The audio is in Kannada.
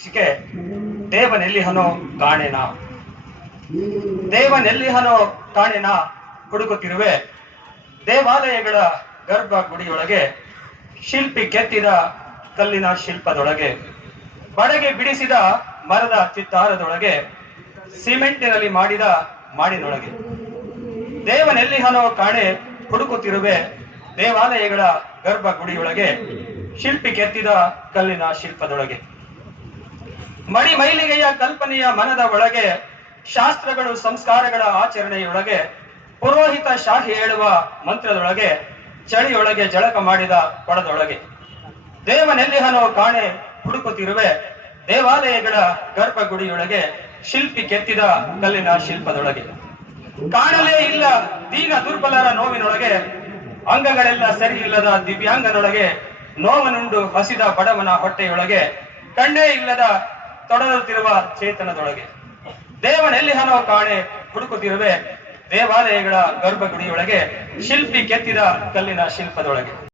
ಶಿಕೆ ದೇವನೆಲ್ಲಿಹನೋ ಕಾಣೆನ ದೇವನೆಲ್ಲಿಹನೋ ಕಾಣೆನ ಹುಡುಕುತ್ತಿರುವೆ ದೇವಾಲಯಗಳ ಗರ್ಭ ಗುಡಿಯೊಳಗೆ ಶಿಲ್ಪಿ ಕೆತ್ತಿದ ಕಲ್ಲಿನ ಶಿಲ್ಪದೊಳಗೆ ಬಡಗೆ ಬಿಡಿಸಿದ ಮರದ ಚಿತ್ತಾರದೊಳಗೆ ಸಿಮೆಂಟಿನಲ್ಲಿ ಮಾಡಿದ ಮಾಡಿನೊಳಗೆ ದೇವನೆಲ್ಲಿಹನೋ ಕಾಣೆ ಹುಡುಕುತ್ತಿರುವೆ ದೇವಾಲಯಗಳ ಗರ್ಭ ಗುಡಿಯೊಳಗೆ ಶಿಲ್ಪಿ ಕೆತ್ತಿದ ಕಲ್ಲಿನ ಶಿಲ್ಪದೊಳಗೆ ಮಡಿ ಮೈಲಿಗೆಯ ಕಲ್ಪನೆಯ ಮನದ ಒಳಗೆ ಶಾಸ್ತ್ರಗಳು ಸಂಸ್ಕಾರಗಳ ಆಚರಣೆಯೊಳಗೆ ಪುರೋಹಿತ ಶಾಹಿ ಹೇಳುವ ಮಂತ್ರದೊಳಗೆ ಚಳಿಯೊಳಗೆ ಜಳಕ ಮಾಡಿದ ಕೊಡದೊಳಗೆ ದೇವನೆಲ್ಲಿಹನೋ ಕಾಣೆ ಹುಡುಕುತ್ತಿರುವೆ ದೇವಾಲಯಗಳ ಗರ್ಭಗುಡಿಯೊಳಗೆ ಶಿಲ್ಪಿ ಕೆತ್ತಿದ ಕಲ್ಲಿನ ಶಿಲ್ಪದೊಳಗೆ ಕಾಣಲೇ ಇಲ್ಲ ದೀನ ದುರ್ಬಲರ ನೋವಿನೊಳಗೆ ಅಂಗಗಳೆಲ್ಲ ಸರಿ ಇಲ್ಲದ ದಿವ್ಯಾಂಗನೊಳಗೆ ನೋವನುಂಡು ಹಸಿದ ಬಡವನ ಹೊಟ್ಟೆಯೊಳಗೆ ಕಣ್ಣೇ ಇಲ್ಲದ ತೊಡರುತ್ತಿರುವ ಚೇತನದೊಳಗೆ ದೇವನೆಲ್ಲಿಹನೋ ಕಾಣೆ ಹುಡುಕುತ್ತಿರುವೆ ದೇವಾಲಯಗಳ ಗರ್ಭಗುಡಿಯೊಳಗೆ ಶಿಲ್ಪಿ ಕೆತ್ತಿದ ಕಲ್ಲಿನ ಶಿಲ್ಪದೊಳಗೆ